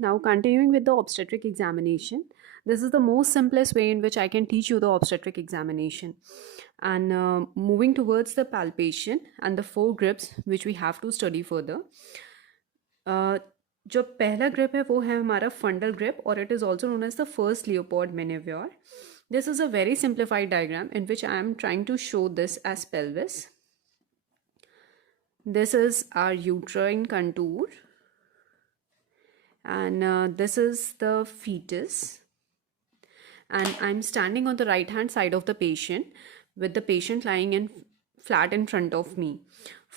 Now, continuing with the obstetric examination, this is the most simplest way in which I can teach you the obstetric examination. And moving towards the palpation and the four grips which we have to study further. जो पहला grip है वो है हमारा fundal grip और it is also known as the first Leopold manoeuvre. This is a very simplified diagram in which I am trying to show this as pelvis. This is our uterine contour, and this is the fetus, and I'm standing on the right hand side of the patient with the patient lying in flat in front of me.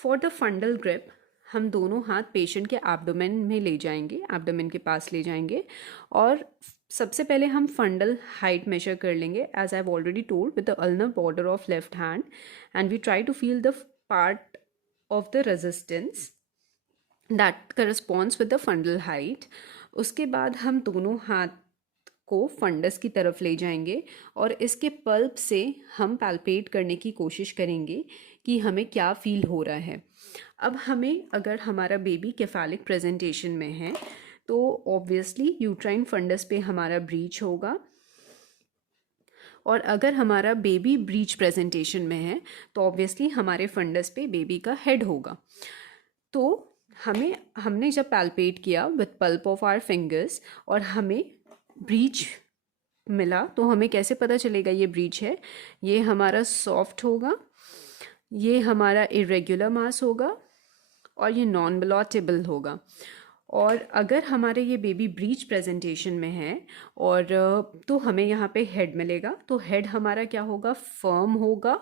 For the fundal grip, हम दोनों हाथ patient के abdomen में ले जाएंगे, abdomen के पास ले जाएंगे और सबसे पहले हम फंडल हाइट मेजर कर लेंगे as I have already told with the ulnar border of left hand, and we try to feel the part of the resistance that corresponds with the fundal height. उसके बाद हम दोनों हाथ को funds की तरफ ले जाएंगे और इसके पल्प से हम पैल्पेट करने की कोशिश करेंगे कि हमें क्या फील हो रहा है. अब हमें अगर हमारा बेबी केफालिक प्रेजेंटेशन में है तो ऑब्वियसली यूट्राइन फंडस पे हमारा ब्रीच होगा, और अगर हमारा बेबी ब्रीच प्रेजेंटेशन में है तो ऑब्वियसली हमारे फंडस पे बेबी का हेड होगा. तो हमने जब पैल्पेट किया with pulp of our fingers और हमें ब्रीच मिला तो हमें कैसे पता चलेगा ये ब्रीच है? ये हमारा सॉफ्ट होगा, ये हमारा इरेगुलर मास होगा और ये नॉन ब्लॉटेबल होगा. और अगर हमारे ये बेबी ब्रीच प्रेजेंटेशन में है और तो हमें यहाँ पे हेड मिलेगा. तो हेड हमारा क्या होगा? फर्म होगा,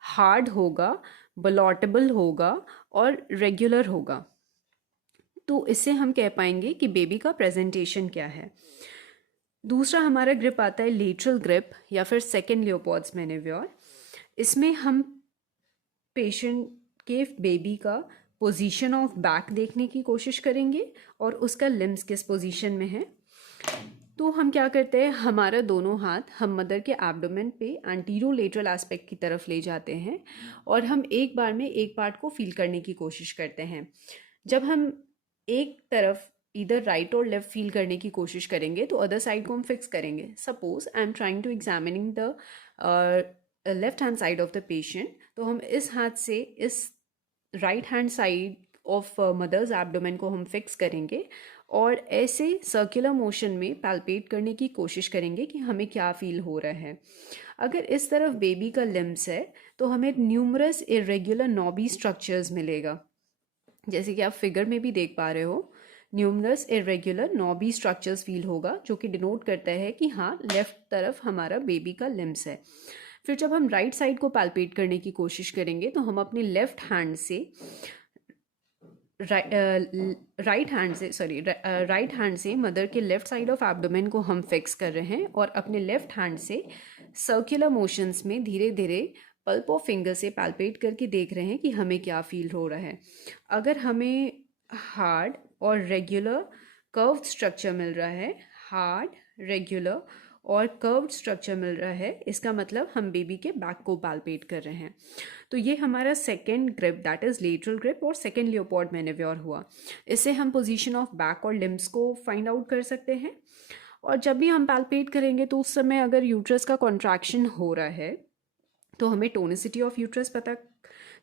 हार्ड होगा, ब्लॉटेबल होगा और रेगुलर होगा. तो इससे हम कह पाएंगे कि बेबी का प्रेजेंटेशन क्या है. दूसरा हमारा ग्रिप आता है लेटरल ग्रिप या फिर सेकेंड लियोपोड्स मेनेव्योर. इसमें हम पेशेंट के बेबी का पोजीशन ऑफ बैक देखने की कोशिश करेंगे और उसका लिम्स किस पोजीशन में है. तो हम क्या करते हैं, हमारा दोनों हाथ हम मदर के एब्डोमेन पे एंटीरोलेटरल एस्पेक्ट की तरफ ले जाते हैं और हम एक बार में एक पार्ट को फील करने की कोशिश करते हैं. जब हम एक तरफ इधर राइट और लेफ्ट फील करने की कोशिश करेंगे तो अदर साइड को हम फिक्स करेंगे. Suppose I am trying to examining the left hand side of the patient, तो हम इस हाथ से इस right hand side of mother's abdomen को हम फिक्स करेंगे और ऐसे सर्कुलर मोशन में पैल्पेट करने की कोशिश करेंगे कि हमें क्या फील हो रहा है. अगर इस तरफ बेबी का लिम्स है तो हमें न्यूमरस इरेगुलर नॉबी स्ट्रक्चर्स मिलेगा, जैसे कि आप फिगर में भी देख पा रहे हो. Numerous irregular knobby structures feel होगा जो कि डिनोट करता है कि हाँ, लेफ्ट तरफ हमारा बेबी का लिम्स है. फिर जब हम राइट साइड को पैल्पेट करने की कोशिश करेंगे तो हम अपनी लेफ्ट हैंड से राइट हैंड से मदर के लेफ्ट साइड ऑफ एब्डोमेन को हम फिक्स कर रहे हैं और अपने लेफ्ट हैंड से सर्कुलर मोशंस में धीरे धीरे पल्प ऑफ फिंगर से पैल्पेट करके देख रहे हैं कि हमें क्या फील हो रहा है. अगर हमें हार्ड और रेगुलर कर्व्ड स्ट्रक्चर मिल रहा है, हार्ड, रेगुलर और कर्व्ड स्ट्रक्चर मिल रहा है, इसका मतलब हम बेबी के बैक को पैल्पेट कर रहे हैं. तो ये हमारा second grip that is lateral grip और सेकेंड लियोपोड मेनेव्योर हुआ. इससे हम पोजीशन ऑफ बैक और लिम्स को फाइंड आउट कर सकते हैं. और जब भी हम पैल्पेट करेंगे तो उस समय अगर यूट्रस का कॉन्ट्रैक्शन हो रहा है तो हमें टोनिसिटी ऑफ यूट्रस पता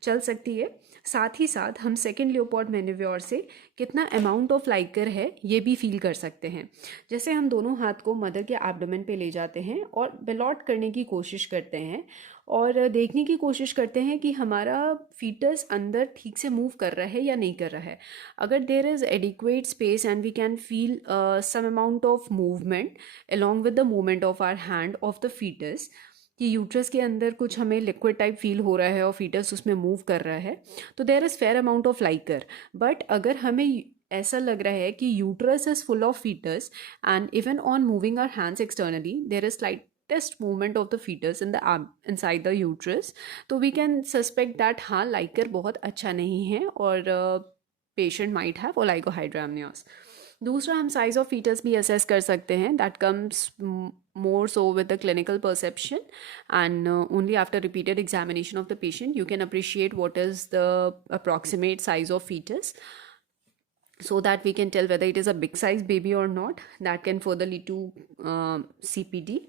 चल सकती है. साथ ही साथ हम सेकेंड लियोपोड मेनेव्योर से कितना अमाउंट ऑफ लाइकर है ये भी फील कर सकते हैं. जैसे हम दोनों हाथ को मदर के एब्डोमेन पे ले जाते हैं और बेलॉट करने की कोशिश करते हैं और देखने की कोशिश करते हैं कि हमारा फीटस अंदर ठीक से मूव कर रहा है या नहीं कर रहा है. अगर there is adequate space and we can feel some amount of movement along with the movement of our hand of the foetus, कि यूट्रस के अंदर कुछ हमें लिक्विड टाइप फील हो रहा है और फीटस उसमें मूव कर रहा है, तो there is fair amount of liquor. But अगर हमें ऐसा लग रहा है कि uterus is full of foetus and even on moving our hands externally there is slightest movement of the foetus inside the uterus, so we can suspect that हाँ, liquor बहुत अच्छा नहीं है और पेशेंट माइट हैव ओलाइगोहाइड्रामनियोस. दूसरा हम size of foetus भी assess कर सकते हैं. That comes more so with the clinical perception, and only after repeated examination of the patient you can appreciate what is the approximate size of fetus. so that we can tell whether it is a big size baby or not. That can further lead to CPD.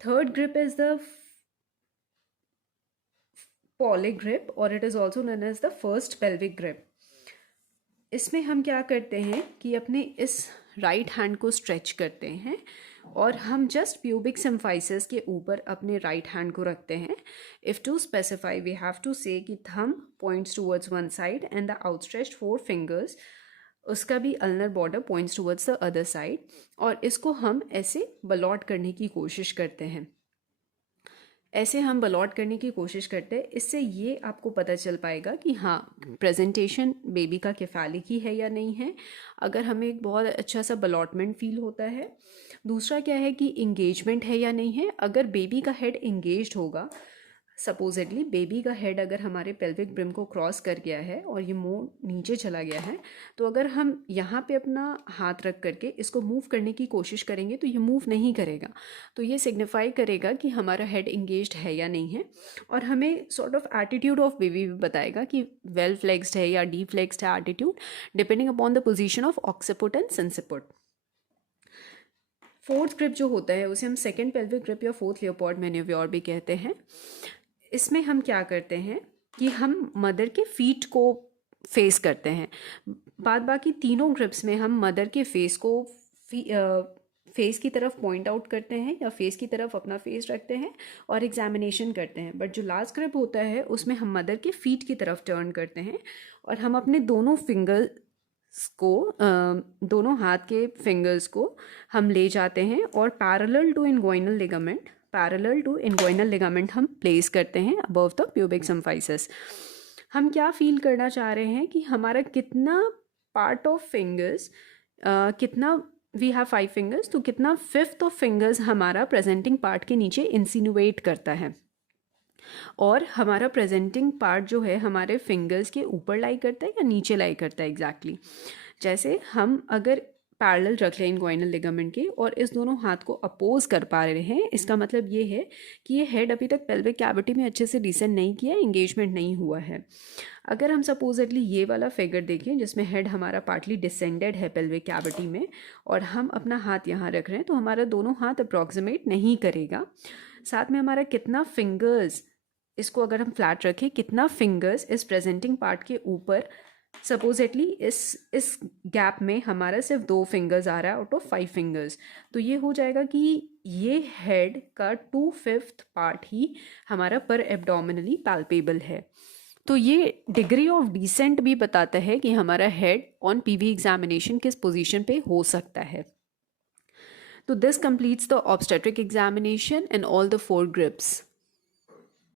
Third grip is the poly grip, or it is also known as the first pelvic grip. इसमें हम क्या करते हैं कि अपने इस right hand को stretch करते हैं और हम जस्ट प्यूबिक सिम्फाइसिस के ऊपर अपने राइट हैंड को रखते हैं. If to specify we have to say that thumb points towards one side and the outstretched 4 fingers, उसका भी ulnar border points towards the other side, और इसको हम ऐसे बलॉट करने की कोशिश करते हैं. ऐसे हम बलॉट करने की कोशिश करते हैं. इससे ये आपको पता चल पाएगा कि हाँ, प्रेजेंटेशन बेबी का केफालिक ही है या नहीं है, अगर हमें एक बहुत अच्छा सा बलॉटमेंट फील होता है. दूसरा क्या है कि इंगेजमेंट है या नहीं है. अगर बेबी का हेड इंगेज्ड होगा, सपोजिटली बेबी का हेड अगर हमारे पेल्विक ब्रिम को क्रॉस कर गया है और ये मुंह नीचे चला गया है, तो अगर हम यहाँ पे अपना हाथ रख करके इसको मूव करने की कोशिश करेंगे तो ये मूव नहीं करेगा. तो ये सिग्निफाई करेगा कि हमारा हेड इंगेज्ड है या नहीं है. और हमें sort of attitude of baby भी बताएगा कि वेल फ्लेक्स्ड है या डी फ्लेक्स्ड है attitude, depending upon the position of occiput and sinciput. Fourth grip जो होता है उसे हम सेकेंड पेल्विक ग्रिप या फोर्थ लियोपॉर्ड मैन्यूवर भी कहते हैं. इसमें हम क्या करते हैं कि हम मदर के फीट को फेस करते हैं. बाकी तीनों ग्रिप्स में हम मदर के फेस को फेस की तरफ पॉइंट आउट करते हैं या फेस की तरफ अपना फेस रखते हैं और एग्जामिनेशन करते हैं. बट जो लास्ट ग्रिप होता है उसमें हम मदर के फीट की तरफ टर्न करते हैं और हम अपने दोनों फिंगर्स को दोनों हाथ के फिंगर्स को हम ले जाते हैं और पैरेलल टू इनगोइनल लिगामेंट हम प्लेस करते हैं अबव द प्यूबिक सिम्फाइसिस. हम क्या फील करना चाह रहे हैं कि हमारा कितना पार्ट ऑफ फिंगर्स, कितना वी हैव 5 फिंगर्स, तो कितना फिफ्थ ऑफ फिंगर्स हमारा प्रेजेंटिंग पार्ट के नीचे इंसिनुएट करता है, और हमारा प्रेजेंटिंग पार्ट जो है हमारे फिंगर्स के ऊपर लाई करता है या नीचे लाई करता है. एग्जैक्टली जैसे हम अगर पैरेलल रख लें इनगोइनल लिगामेंट के और इस दोनों हाथ को अपोज कर पा रहे हैं, इसका मतलब ये है कि ये हेड अभी तक पेल्विक कैविटी में अच्छे से डिसेंड नहीं किया, इंगेजमेंट नहीं हुआ है. अगर हम सपोजिटली ये वाला फिगर देखें जिसमें हेड हमारा पार्टली डिसेंडेड है पेल्विक कैविटी में और हम अपना हाथ यहाँ रख रहे हैं, तो हमारा दोनों हाथ अप्रॉक्सीमेट नहीं करेगा. साथ में हमारा कितना फिंगर्स, इसको अगर हम फ्लैट रखें, कितना फिंगर्स इस प्रेजेंटिंग पार्ट के ऊपर, सपोजिटली इस गैप में हमारा सिर्फ 2 फिंगर्स आ रहा है आउट ऑफ 5 फिंगर्स, तो ये हो जाएगा कि ये हेड का 2/5 पार्ट ही हमारा पर एब्डोमिनली पैल्पेबल है. तो ये डिग्री ऑफ डिसेंट भी बताता है कि हमारा हेड ऑन पीवी एग्जामिनेशन किस पोजीशन पे हो सकता है. तो this completes the obstetric examination and all the 4 grips.